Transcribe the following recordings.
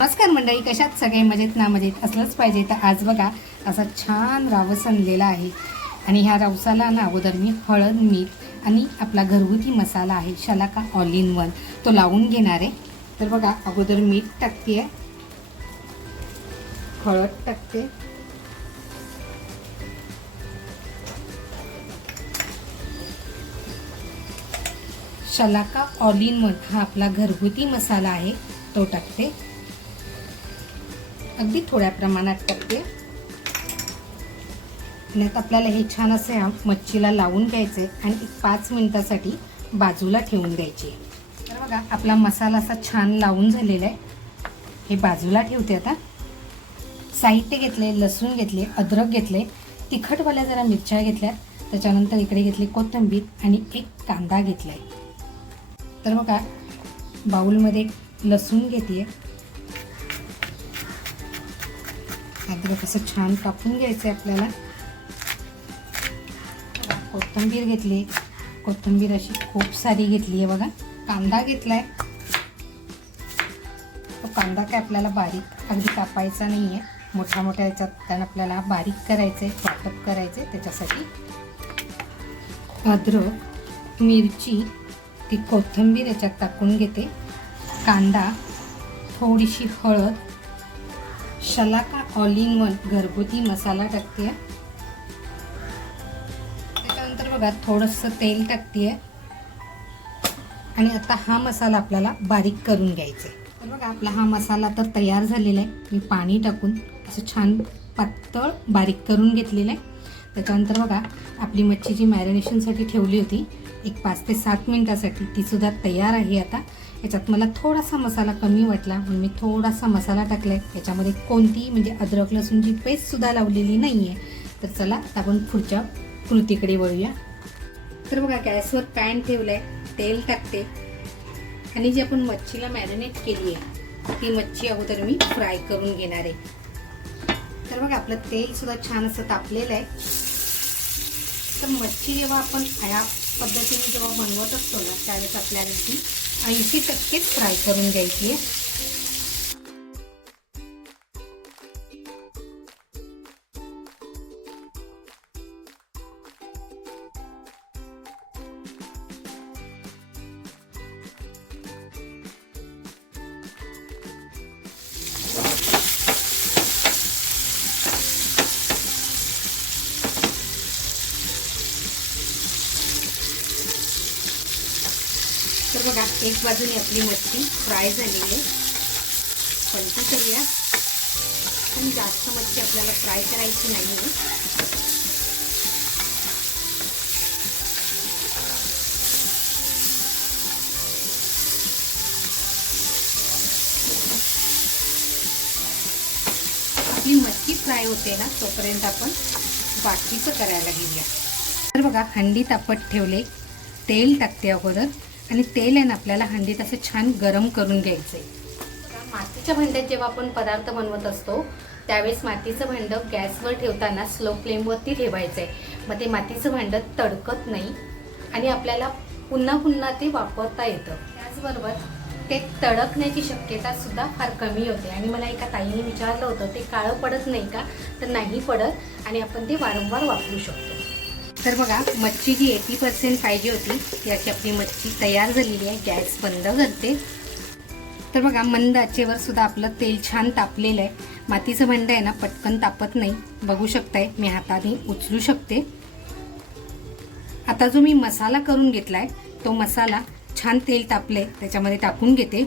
नमस्कार मंडळी कशात सगळे मजेत ना मजेत? असलंच पाहिजे तर आज बघा असा छान रावस आणलेला आहे. आणि ह्या रावसाला ना अगोदर मी हळद मीठ आणि आपला घरगुती मसाला आहे शलाका ऑल इन वन तो लावून घेणार आहे. तर बघा अगोदर मीठ टाकते हळद टाकते. शलाका ऑल इन वन हा आपला घरगुती मसाला आहे तो टाकते. अगदी थोड्या प्रमाणात टाकते आणि आता आपल्याला हे छान असे मच्छीला लावून घ्यायचे आणि एक पाच मिनिटासाठी बाजूला ठेवून द्यायची. तर बघा आपला मसाला असा छान लावून झालेला आहे. हे बाजूला ठेवते आता. साहित्य घेतले लसूण घेतले अद्रक घेतले तिखटवाल्या जरा मिरच्या घेतल्या त्याच्यानंतर इकडे घेतली कोथिंबीर आणि एक कांदा घेतला आहे तर बघा बाऊलमध्ये लसूण घेते अद्रक असं छान कापून घ्यायचं आहे आपल्याला. कोथिंबीर घेतली. कोथिंबीर अशी खूप सारी घेतली आहे बघा. कांदा घेतलाय. तो कांदा काय आपल्याला बारीक अगदी कापायचा नाही आहे मोठ्या मोठ्या याच्यात कारण आपल्याला बारीक करायचं आहे वाटप करायचं आहे त्याच्यासाठी. अद्रक मिरची ती कोथिंबीर याच्यात टाकून घेते. कांदा थोडीशी हळद शलाका ऑल इन वन घरगुती मसाला टाकते त्याच्यानंतर बघा थोडंसं तेल टाकते आणि आता हा मसाला आपल्याला बारीक करून घ्यायचा आहे तर बघा आपला हा मसाला तर तयार झालेला आहे. मी पाणी टाकून असं छान पातळ बारीक करून घेतलेलं आहे. त्याच्यानंतर बघा आपली मच्छी जी मॅरिनेशनसाठी ठेवली होती एक पाच ते सात मिनटासाठी तीसुद्धा तयार आहे आता. याच्यात मला थोडासा मसाला कमी वाटला म्हणून मी थोडासा मसाला टाकला आहे याच्यामध्ये कोणतीही म्हणजे अद्रक लसूणची पेस्टसुद्धा लावलेली नाही आहे तर चला आता आपण पुढच्या कृतीकडे वळूया. तर बघा गॅसवर पॅन ठेवलं आहे तेल टाकते. आणि जी आपण मच्छीला मॅरिनेट केली आहे ती मच्छी अगोदर मी फ्राय करून घेणार आहे. तर बघा आपलं तेल सुद्धा छान असं तापलेलं आहे. तर मच्छी जेव्हा आपण ह्या पद्धतीने जेव्हा बनवत असतो ना त्यावेळेस आपल्याला ती ऐंशी टक्केच फ्राय करून घ्यायची आहे. तर बघा एक बाजूने आपली मच्छी फ्राय झालेली आहे. पलटी करूया. पण जास्त मच्छी आपल्याला फ्राय करायची नाही आहे. आपली मच्छी फ्राय होते ना तोपर्यंत आपण बाकीचं करायला घेऊया तर बघा हंडी तापत ठेवले. तेल टाकते अगोदर. आणि तेल आहे ना आपल्याला हंडीत असं छान गरम करून घ्यायचं. आहे मातीच्या भांड्यात जेव्हा आपण पदार्थ बनवत असतो त्यावेळेस मातीचं भांडं गॅसवर ठेवताना स्लो फ्लेमवरती ठेवायचं आहे मग ते मातीचं भांडं तडकत नाही आणि आपल्याला पुन्हा पुन्हा ते वापरता येतं. त्याचबरोबर ते तडकण्याची शक्यता सुद्धा फार कमी होते. आणि मला एका ताईने विचारलं होतं ते काळं पडत नाही का? तर नाही पडत आणि आपण ते वारंवार वापरू शकतो. तर बघा मच्छी जी एटी पर्सेंट पाहिजे होती ती अशी आपली मच्छी तयार झालेली आहे गॅस बंद करते. तर बघा मंद आचेवर सुद्धा आपलं तेल छान तापलेलं आहे. मातीचं भांडं आहे ना पटकन तापत नाही. बघू शकताय मी हाताने उचलू शकते. आता जो मी मसाला करून घेतला आहे तो मसाला छान तेल तापले त्याच्यामध्ये टाकून घेते.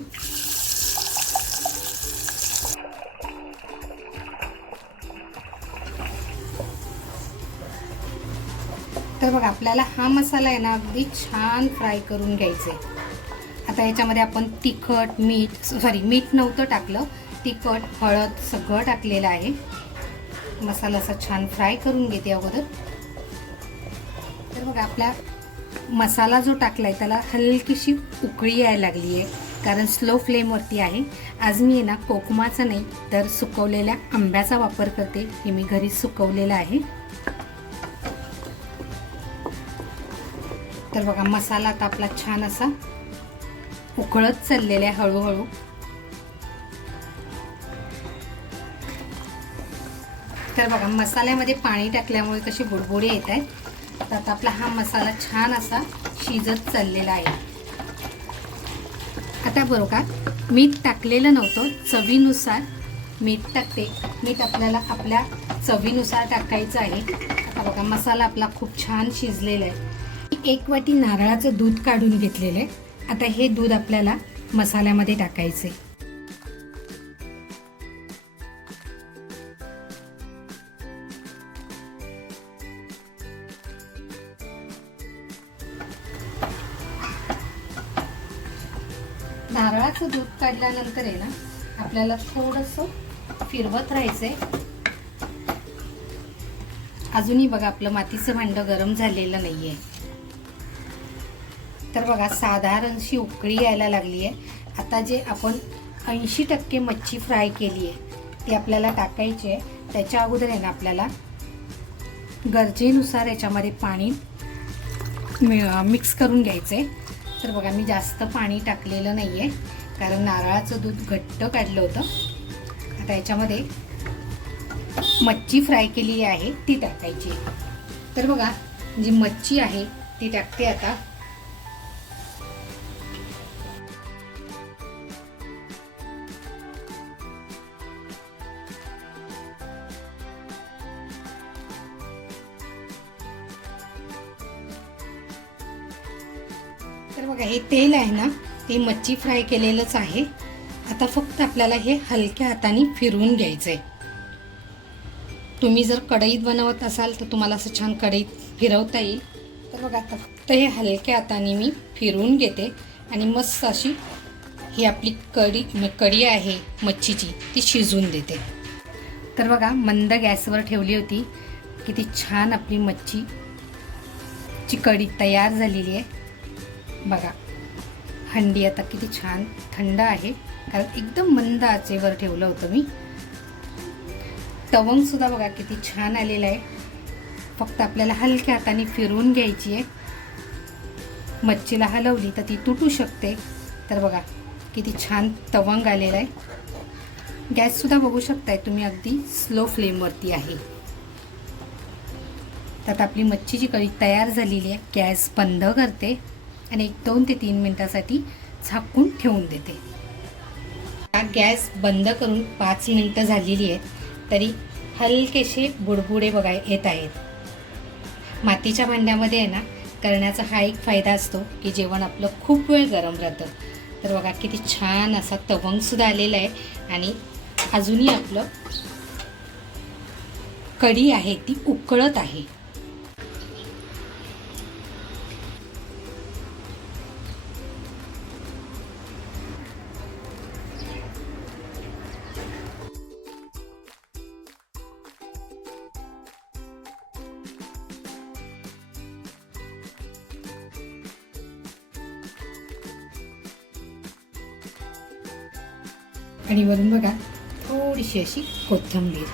तर बघा आपल्याला हा मसाला आहे ना अगदी छान फ्राय करून घ्यायचा आहे आता याच्यामध्ये आपण तिखट मीठ सॉरी मीठ नव्हतं टाकलं. तिखट हळद सगळं टाकलेलं आहे. मसाला असा छान फ्राय करून घेते अगोदर. तर बघा आपला मसाला जो टाकला आहे त्याला हलकीशी उकळी यायला लागली आहे कारण स्लो फ्लेमवरती आहे. आज मी आहे ना कोकमाचा नाही तर सुकवलेल्या आंब्याचा वापर करते हे मी घरी सुकवलेला आहे. तर बघा मसाला आता आपला छान असा उकळत चाललेला आहे हळूहळू. तर बघा मसाल्यामध्ये पाणी टाकल्यामुळे कशी बुडबुडे येत आहेत तर आता आपला हा मसाला छान असा शिजत चाललेला आहे. आता बरोबर मीठ टाकलेलं नव्हतं चवीनुसार मीठ टाकते. मीठ आपल्याला आपल्या चवीनुसार टाकायचं आहे. आता बघा मसाला आपला खूप छान शिजलेला आहे. एक वाटी नारळाचं दूध काढून घेतलेलं आहे. आता हे दूध आपल्याला मसाल्यामध्ये टाकायचे नारळाचं दूध काढल्यानंतर आहे ना आपल्याला थोडंसं फिरवत राहायचंय. अजूनही बघा आपलं मातीचं भांडं गरम झालेलं नाहीये. तर बघा साधारणशी उकळी यायला लागली आहे आता जे आपण ऐंशी टक्के मच्छी फ्राय केली आहे ती आपल्याला टाकायची आहे. त्याच्या अगोदर आहे ना आपल्याला गरजेनुसार याच्यामध्ये पाणी मिक्स करून घ्यायचं आहे तर बघा मी जास्त पाणी टाकलेलं नाही आहे कारण नारळाचं दूध घट्ट काढलं होतं. आता याच्यामध्ये मच्छी फ्राय केलेली आहे ती टाकायची तर बघा जी मच्छी आहे ती टाकते आता. तर बघा हे तेल आहे ना ते मच्छी फ्राय केलेलंच आहे. आता फक्त आपल्याला हे हलक्या हाताने फिरवून घ्यायचंय. तुम्ही जर कढईत बनवत असाल तर तुम्हाला असं छान कढईत फिरवता येईल. तर बघा आता फक्त हे हलक्या हाताने मी फिरवून घेते. आणि मस्त अशी ही आपली कढी कढी आहे मच्छीची ती शिजवून देते. तर बघा मंद गॅसवर ठेवली होती. किती छान आपली मच्छी ची कढी तयार झालेली आहे. बघा. हंडी आता किती छान थंड आहे. कारण एकदम मंद आचेवर ठेवलं होतं मी. तवंग सुद्धा बघा किती छान आलेलं आहे. फक्त आपल्याला हलक्या हाताने फिरवून घ्यायची आहे. मच्छीला हलवली तर ती तुटू शकते. तर बघा किती छान तवंग आलेला आहे. गॅससुद्धा बघू शकताय तुम्ही अगदी स्लो फ्लेमवरती आहे. त्यात आपली मच्छीची कळी तयार झालेली आहे. गॅस बंद करते. आणि एक दोन ते तीन मिनटासाठी झाकून ठेवून देते. हा गॅस बंद करून पाच मिनटं झालेली आहेत तरी हलकेसे बुडबुडे बघाय येत आहेत. मातीच्या भांड्यामध्ये आहे ना करण्याचा हा एक फायदा असतो की जेवण आपलं खूप वेळ गरम राहतं. तर बघा किती छान असा तवंगसुद्धा आलेला आहे आणि अजूनही आपलं कढी आहे ती उकळत आहे. आणि वरून बघा थोडीशी अशी कोथिंबीर.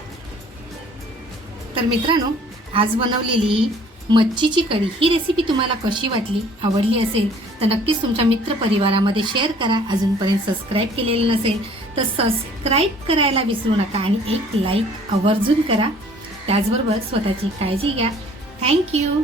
तर मित्रांनो आज बनवलेली ही मच्छीची कढी ही रेसिपी तुम्हाला कशी वाटली आवडली असेल तर नक्कीच तुमच्या मित्रपरिवारामध्ये शेअर करा. अजूनपर्यंत सबस्क्राईब केलेलं नसेल तर सबस्क्राईब करायला विसरू नका आणि एक लाईक आवर्जून करा. त्याचबरोबर स्वतःची काळजी घ्या. थँक्यू